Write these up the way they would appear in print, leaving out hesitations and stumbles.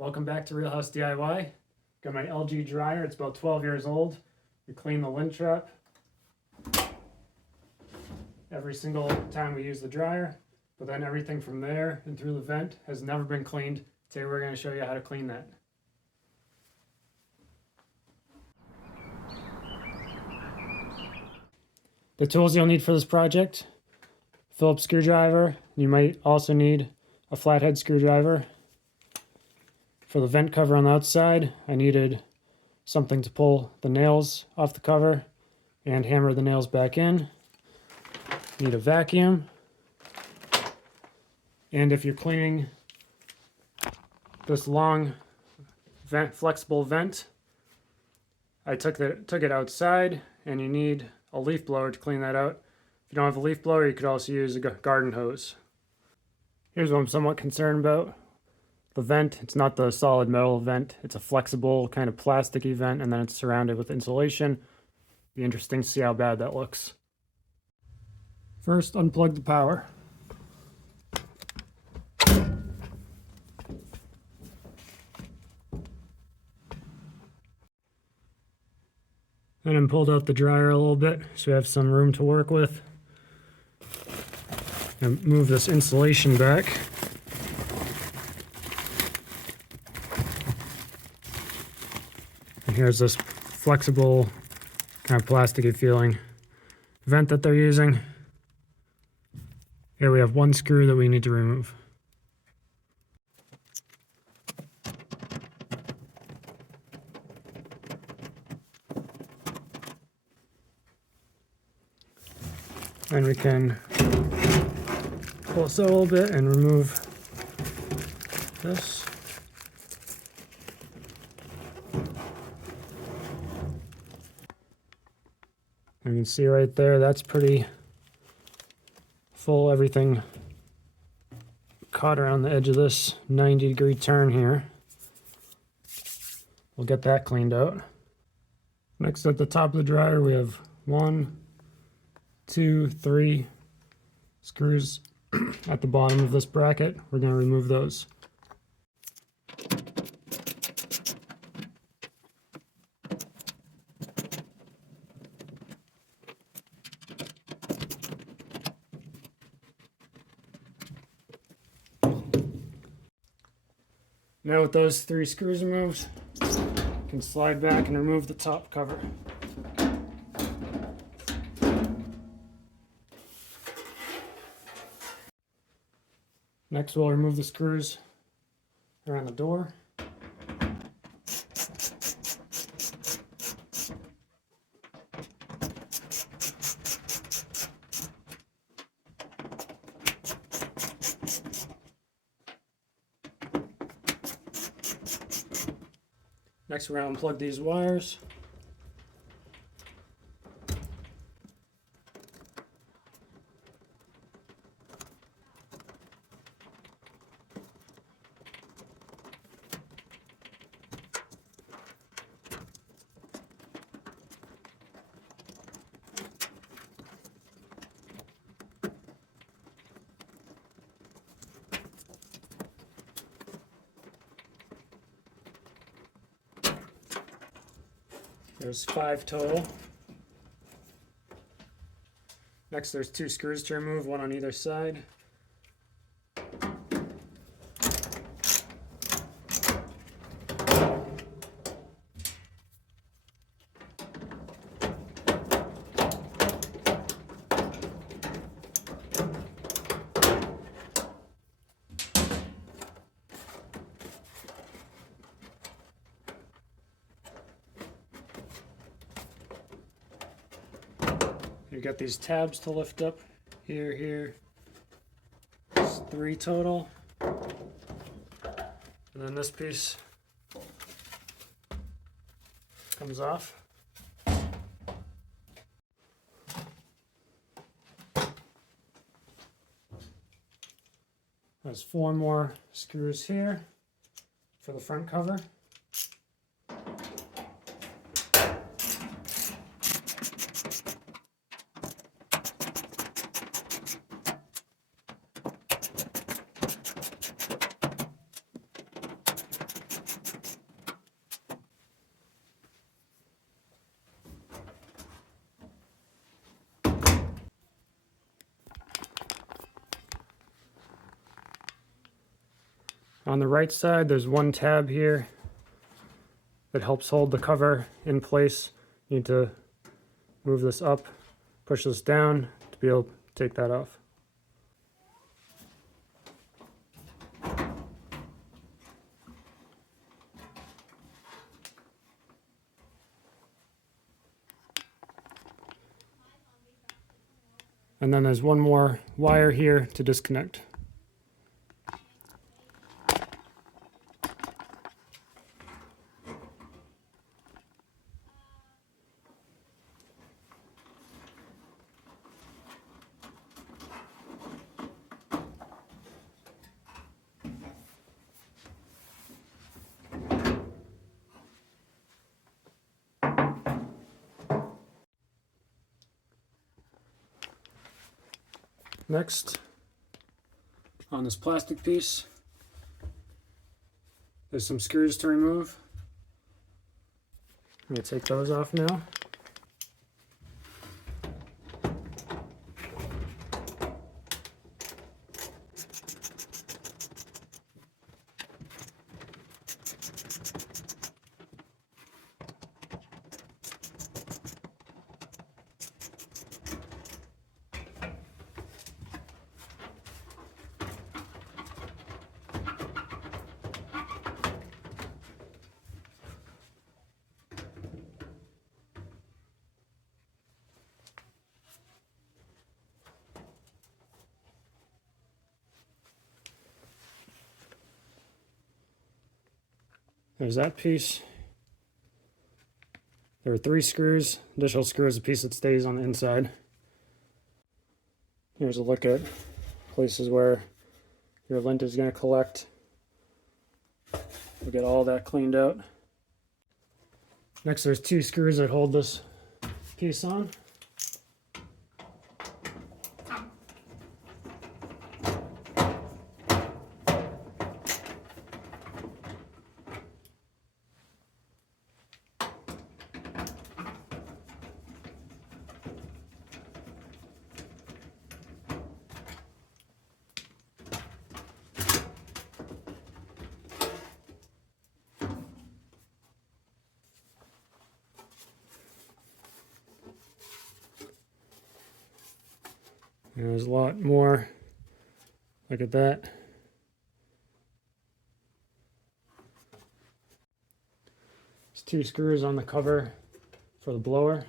Welcome back to Real House DIY. Got my LG dryer, it's about 12 years old. We clean the lint trap every single time we use the dryer, but then everything from there and through the vent has never been cleaned. Today we're going to show you how to clean that. The tools you'll need for this project: Phillips screwdriver. You might also need a flathead screwdriver. For the vent cover on the outside, I needed something to pull the nails off the cover and hammer the nails back in. Need a vacuum. And if you're cleaning this long vent, flexible vent, I took it outside, and you need a leaf blower to clean that out. If you don't have a leaf blower, you could also use a garden hose. Here's what I'm somewhat concerned about. The vent, it's not the solid metal vent, it's a flexible kind of plasticky vent, and then it's surrounded with insulation. Be interesting to see how bad that looks. First, unplug the power. And then pulled out the dryer a little bit so we have some room to work with. And move this insulation back. And here's this flexible, kind of plasticky feeling vent that they're using. Here we have one screw that we need to remove. And we can pull this out a little bit and remove this. You can see right there, that's pretty full. Everything caught around the edge of this 90-degree turn here. We'll get that cleaned out. Next, at the top of the dryer, we have 1, 2, 3 screws at the bottom of this bracket. We're going to remove those. Now with those 3 screws removed, you can slide back and remove the top cover. Next, we'll remove the screws around the door. Next, we're going to unplug these wires. There's 5 total. Next, there's 2 screws to remove, one on either side. You've got these tabs to lift up here, here. There's 3 total. And then this piece comes off. There's 4 more screws here for the front cover. On the right side, there's one tab here that helps hold the cover in place. You need to move this up, push this down to be able to take that off. And then there's one more wire here to disconnect. Next, on this plastic piece, there's some screws to remove. I'm going to take those off now. There's that piece. There are 3 screws. Additional screw is a piece that stays on the inside. Here's a look at places where your lint is going to collect. We'll get all that cleaned out. Next, there's 2 screws that hold this piece on. There's a lot more. Look at that. There's 2 screws on the cover for the blower.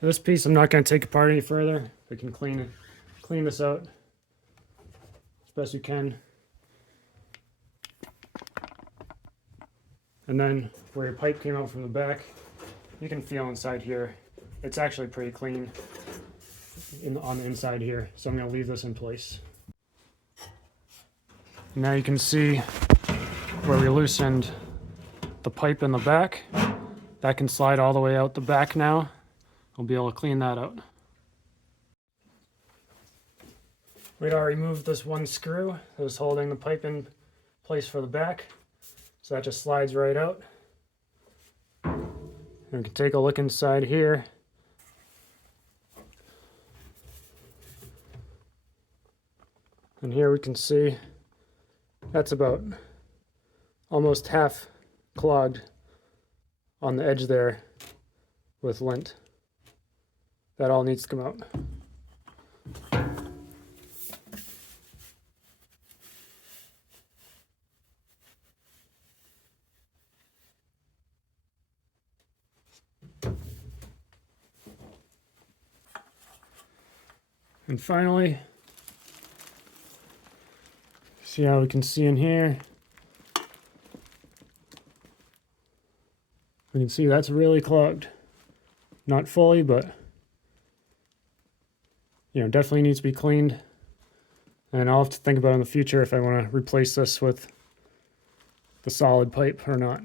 This piece I'm not going to take apart any further. We can clean this out as best we can. And then where your pipe came out from the back, you can feel inside here. It's actually pretty clean on the inside here. So I'm going to leave this in place. Now you can see where we loosened the pipe in the back. That can slide all the way out the back now. We'll be able to clean that out. We'd already removed this one screw that was holding the pipe in place for the back. So that just slides right out. And we can take a look inside here. And here we can see that's about almost half clogged on the edge there with lint. That all needs to come out. And finally, see how we can see in here. We can see that's really clogged. Not fully, but definitely needs to be cleaned. And I'll have to think about in the future if I want to replace this with the solid pipe or not.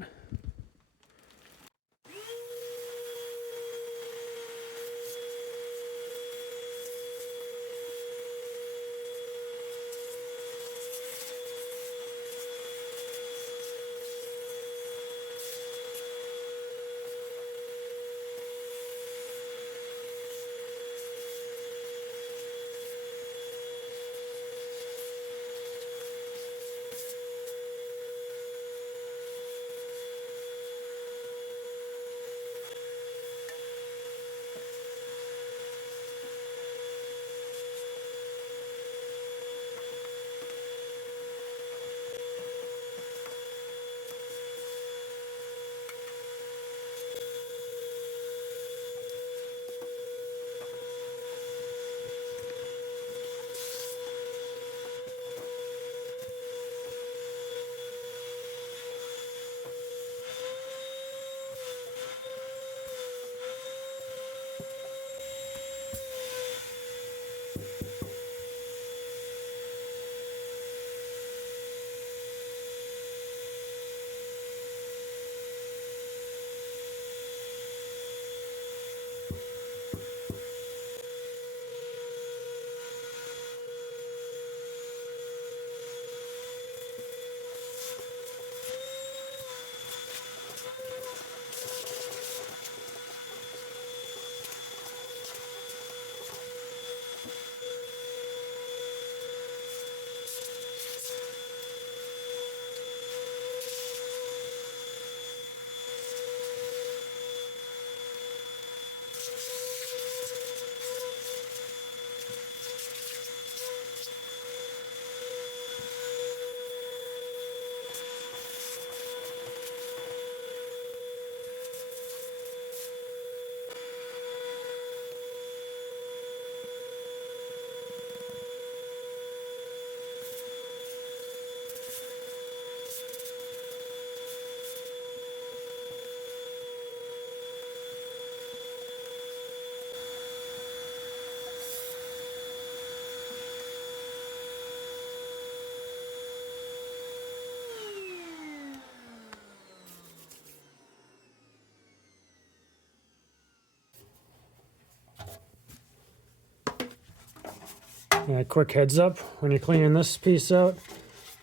Yeah, quick heads up, when you're cleaning this piece out,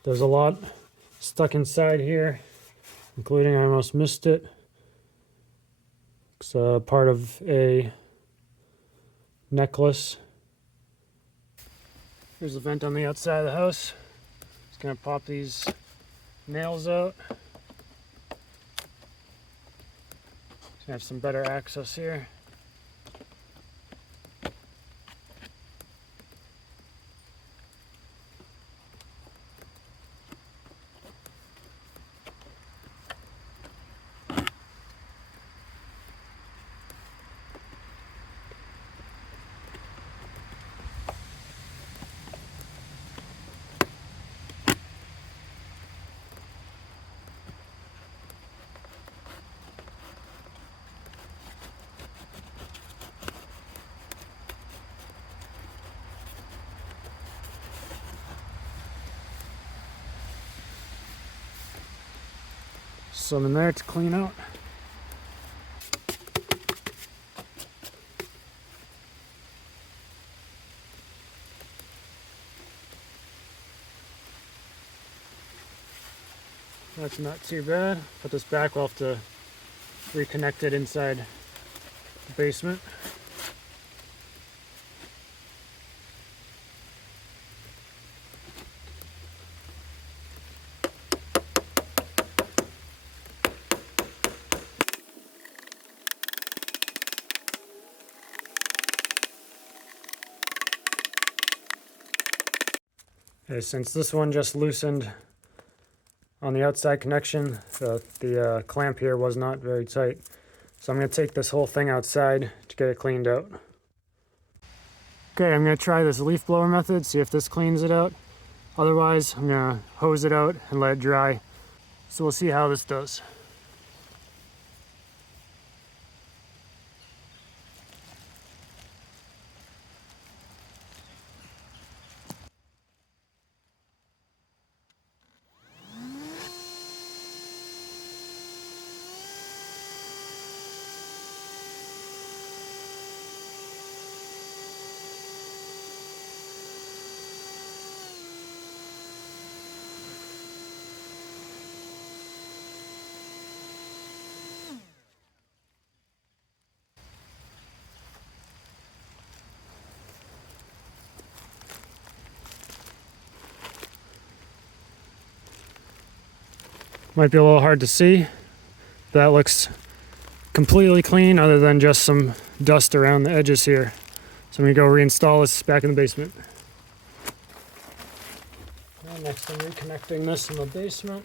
there's a lot stuck inside here, including, I almost missed it. It's part of a necklace. There's a vent on the outside of the house. Just gonna pop these nails out. Just have some better access here. Some in there to clean out. That's not too bad. Put this back, we'll have to reconnect it inside the basement. Okay, since this one just loosened on the outside connection, the clamp here was not very tight. So I'm going to take this whole thing outside to get it cleaned out. Okay, I'm going to try this leaf blower method, see if this cleans it out. Otherwise, I'm going to hose it out and let it dry. So we'll see how this does. Might be a little hard to see. That looks completely clean other than just some dust around the edges here. So I'm gonna go reinstall this back in the basement. And next I'm reconnecting this in the basement.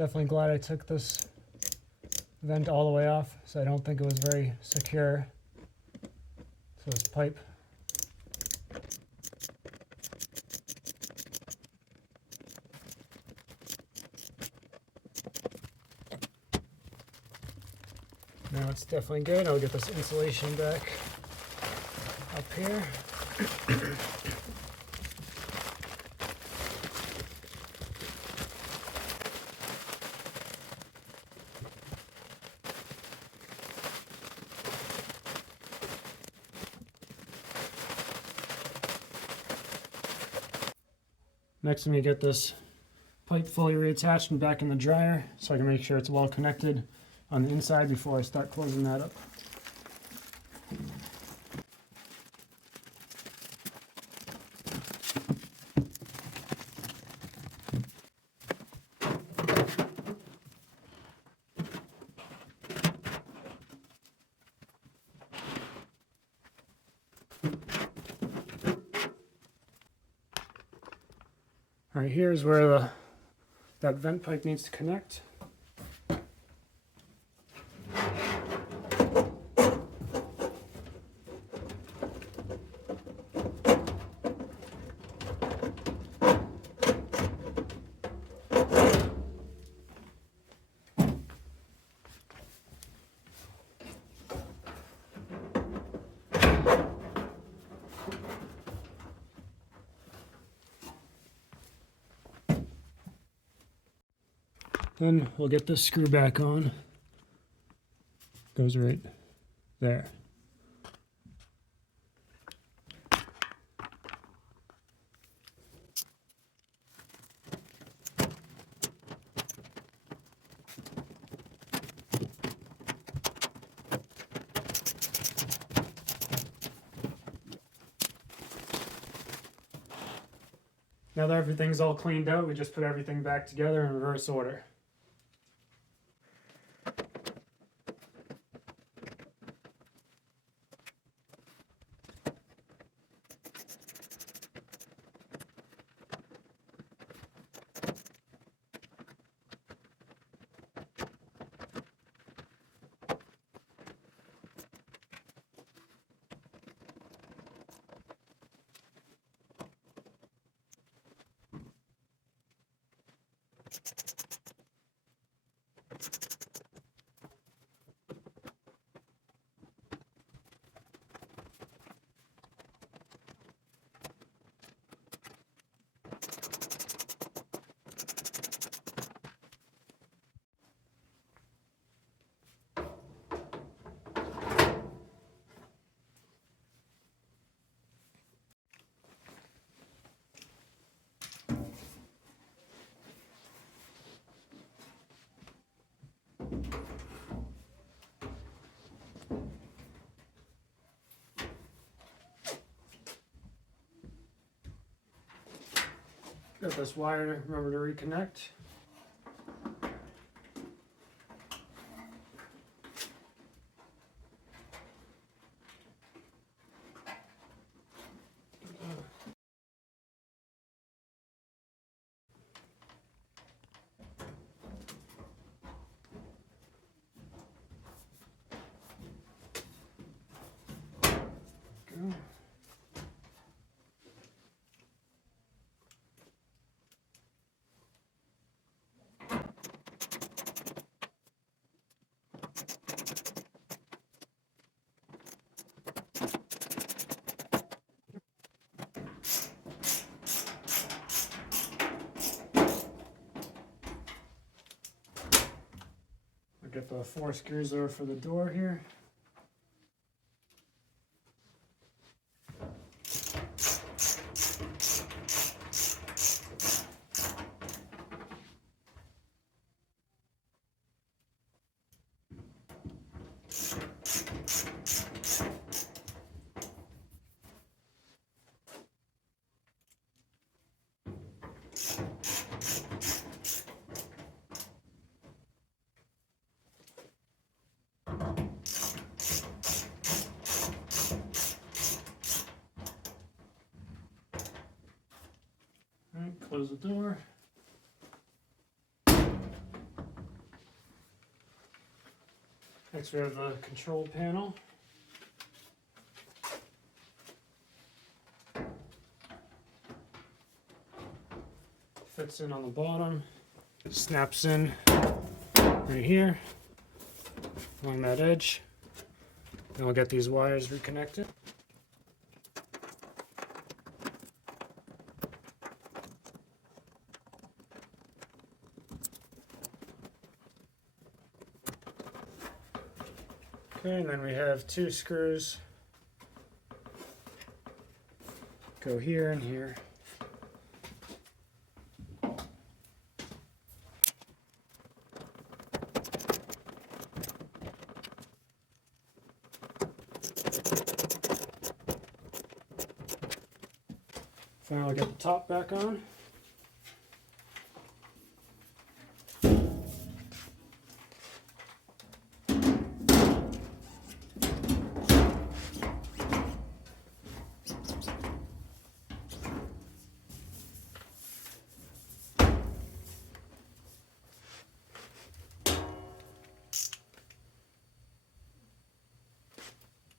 Definitely glad I took this vent all the way off, so I don't think it was very secure. So this pipe. Now it's definitely good. I'll get this insulation back up here. Next, I'm going to get this pipe fully reattached and back in the dryer so I can make sure it's well connected on the inside before I start closing that up. All right, here's where that vent pipe needs to connect. Then we'll get this screw back on. Goes right there. Now that everything's all cleaned out, we just put everything back together in reverse order. Got this wire, remember to reconnect. Go. I'll get the 4 screws over for the door here. All right, close the door. Next we have the control panel. Fits in on the bottom. It snaps in right here along that edge. Then we'll get these wires reconnected. Okay, and then we have 2 screws go here and here. Finally get the top back on.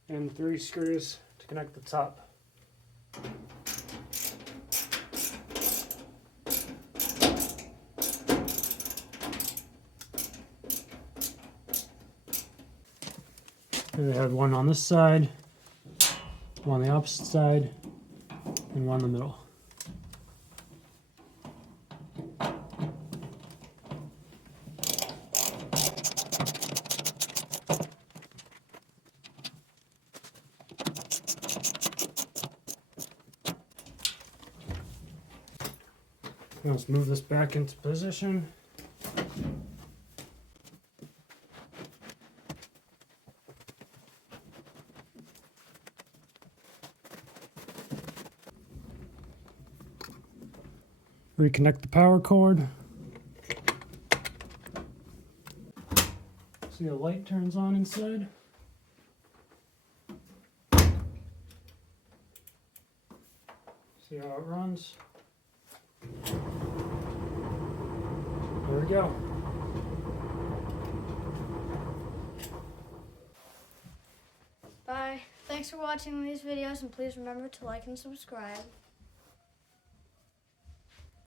And 3 screws to connect the top. Here we have one on this side, one on the opposite side, and one in the middle. Now let's move this back into position. Reconnect the power cord. See a light turns on inside. See how it runs. There we go. Bye. Thanks for watching these videos, and please remember to like and subscribe.